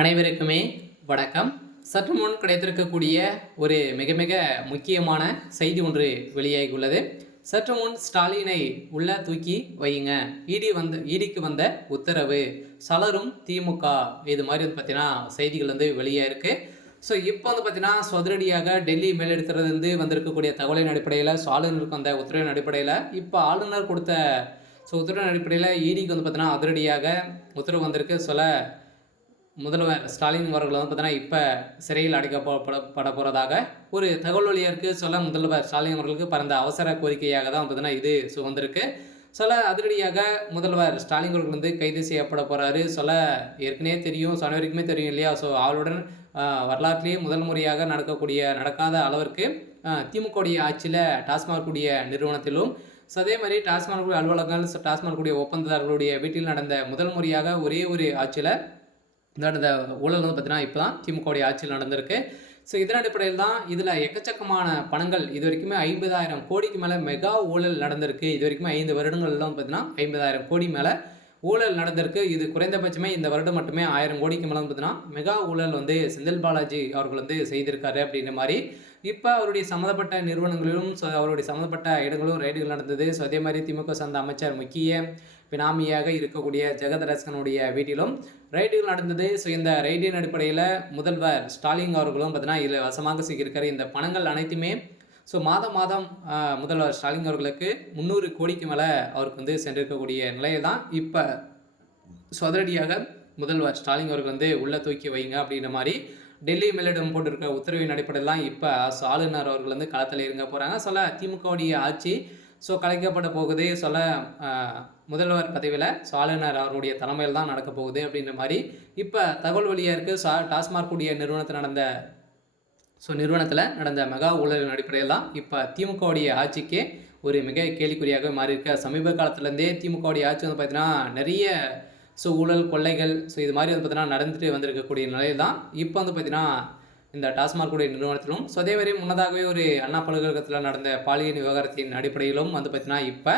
அனைவருக்குமே வணக்கம். சற்று முன் கிடைத்திருக்கக்கூடிய ஒரு மிக மிக முக்கியமான செய்தி ஒன்று வெளியாகியுள்ளது. சற்று முன் ஸ்டாலினை உள்ள தூக்கி வையுங்க, ஈடிக்கு வந்த உத்தரவு, சலரும் திமுக, இது மாதிரி பார்த்தீங்கன்னா செய்திகள் வெளியாயிருக்கு. ஸோ இப்போ பார்த்தீங்கன்னா சொதரடியாக டெல்லி மேலிடத்திலிருந்து வந்திருக்கக்கூடிய தகவலின் அடிப்படையில், ஆளுநருக்கு வந்த உத்தரவின் அடிப்படையில், இப்போ ஆளுநர் கொடுத்த உத்தரவின் அடிப்படையில் ஈடிக்கு பார்த்தீங்கன்னா அதிரடியாக உத்தரவு வந்திருக்கு. முதல்வர் ஸ்டாலின் அவர்கள் பார்த்தீங்கன்னா இப்போ சிறையில் அடைக்கப்பட போகிறதாக ஒரு தகவல் வழியாக இருக்குது. முதல்வர் ஸ்டாலின் அவர்களுக்கு பரந்த அவசர கோரிக்கையாக தான் பார்த்தீங்கன்னா இது வந்திருக்கு. அதிரடியாக முதல்வர் ஸ்டாலின் அவர்கள் கைது செய்யப்பட போகிறாரு. ஏற்கனவே தெரியும், அனைவருக்குமே தெரியும் இல்லையா? அவளுடன் வரலாற்றிலேயே முதல் முறையாக நடக்காத அளவிற்கு திமுகவுடைய ஆட்சியில் டாஸ்மாக் கூடிய நிறுவனத்திலும், அதே மாதிரி டாஸ்மாக் கூடிய அலுவலகங்கள், டாஸ்மாக் கூடிய ஒப்பந்ததாரர்களுடைய வீட்டில் நடந்த முதல் முறையாக ஒரே ஒரு ஆட்சியில் இந்த ஊழல் பார்த்தீங்கன்னா இப்போ தான் திமுகவுடைய ஆட்சியில் நடந்திருக்கு. இதன் அடிப்படையில் தான் இதில் எக்கச்சக்கமான பணங்கள், இது வரைக்குமே 50,000 கோடிக்கு மேலே மெகா ஊழல் நடந்திருக்கு. இது வரைக்குமே 5 வருடங்கள்லாம் பார்த்தீங்கன்னா 50,000 கோடி மேலே ஊழல் நடந்திருக்கு. இது குறைந்தபட்சமே இந்த வருடம் மட்டுமே 1000 கோடிக்கு மேலே பார்த்தீங்கன்னா மெகா ஊழல் செந்தில் பாலாஜி அவர்கள் செய்திருக்காரு அப்படின்ற மாதிரி இப்போ அவருடைய சம்மந்தப்பட்ட நிறுவனங்களிலும் அவருடைய சம்மந்தப்பட்ட இடங்களும் ரைடுகள் நடந்தது. அதே மாதிரி திமுக சார்ந்த அமைச்சர் முக்கிய பினாமியாக இருக்கக்கூடிய ஜெகதரசனுடைய வீட்டிலும் ரைடுகள் நடந்தது. இந்த ரைடின் அடிப்படையில் முதல்வர் ஸ்டாலின் அவர்களும் பார்த்தீங்கன்னா இதில் வசமாக சிக்கியிருக்காரு. இந்த பணங்கள் அனைத்துமே மாதம் முதல்வர் ஸ்டாலின் அவர்களுக்கு 300 கோடிக்கு மேலே அவருக்கு சென்றிருக்கக்கூடிய நிலையில் தான் இப்போ சொதரடியாக முதல்வர் ஸ்டாலின் அவர்கள் உள்ளே தூக்கி வைங்க அப்படின்ற மாதிரி டெல்லி மேலிடம் போட்டிருக்க உத்தரவின் அடிப்படையில் தான் இப்போ ஆளுநர் அவர்கள் களத்தில் இறங்க போகிறாங்க. திமுகவுடைய ஆட்சி கலைக்கப்பட போகுது. முதல்வர் பதவியில் ஆளுநர் அவருடைய தலைமையில் தான் நடக்க போகுது அப்படின்ற மாதிரி இப்போ தகவல் வழியாக இருக்குது. டாஸ்மாக் கூடிய நிறுவனத்தில் நடந்த மெகா ஊழலின் அடிப்படையில் தான் இப்போ திமுகவுடைய ஆட்சிக்கே ஒரு மிக கேள்விக்குறியாக மாறியிருக்க. சமீப காலத்துலேருந்தே திமுகவுடைய ஆட்சி பார்த்தீங்கன்னா நிறைய ஊழல் கொள்ளைகள் இது மாதிரி பார்த்தீங்கன்னா நடந்துட்டு வந்திருக்கக்கூடிய நிலையில் தான் இப்போ பார்த்தீங்கன்னா இந்த டாஸ்மாக் கூடிய நிறுவனத்திலும், அதே மாதிரி முன்னதாகவே ஒரு அண்ணா பல்கலைக்கழகத்தில் நடந்த பாலியல் விவகாரத்தின் அடிப்படையிலும் பார்த்தீங்கன்னா இப்போ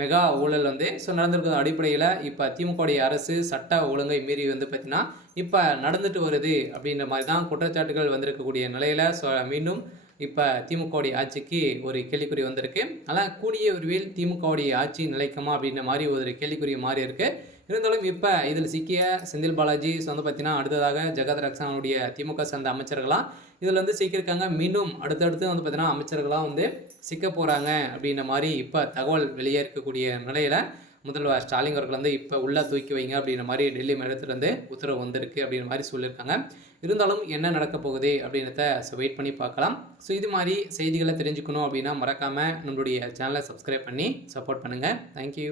மெகா ஊழல் நடந்திருக்கிற அடிப்படையில் இப்போ திமுகவுடைய அரசு சட்ட ஒழுங்கை மீறி பார்த்தீங்கன்னா இப்போ நடந்துட்டு வருது அப்படின்ற மாதிரி தான் குற்றச்சாட்டுகள் வந்திருக்கக்கூடிய நிலையில் மீண்டும் இப்போ திமுகவுடைய ஆட்சிக்கு ஒரு கேள்விக்குறி வந்திருக்கு. ஆனால் கூடிய விரைவில் திமுகவுடைய ஆட்சி நிலைக்குமா அப்படின்ற மாதிரி ஒரு கேள்விக்குறி மாறி இருக்குது. இருந்தாலும் இப்போ இதில் சிக்கிய செந்தில் பாலாஜி பார்த்தீங்கன்னா அடுத்ததாக ஜெகதரக்ஷனுடைய திமுக சார்ந்த அமைச்சர்களாம் இதில் சிக்கியிருக்காங்க. மீண்டும் அடுத்தடுத்து பார்த்தீங்கன்னா அமைச்சர்களாக சிக்க போகிறாங்க அப்படின்ற மாதிரி இப்போ தகவல் வெளியே இருக்கக்கூடிய நிலையில் முதல்வர் ஸ்டாலின் அவர்கள் இப்போ உள்ளே தூக்கி வைங்க அப்படின்ற மாதிரி டெல்லி மேலிடத்துலேருந்து உத்தரவு வந்திருக்கு அப்படின்ற மாதிரி சொல்லியிருக்காங்க. இருந்தாலும் என்ன நடக்க போகுது அப்படின்றத வெயிட் பண்ணி பார்க்கலாம். இது மாதிரி செய்திகளை தெரிஞ்சுக்கணும் அப்படின்னா மறக்காமல் நம்மளுடைய சேனலை சப்ஸ்கிரைப் பண்ணி சப்போர்ட் பண்ணுங்கள். தேங்க்யூ.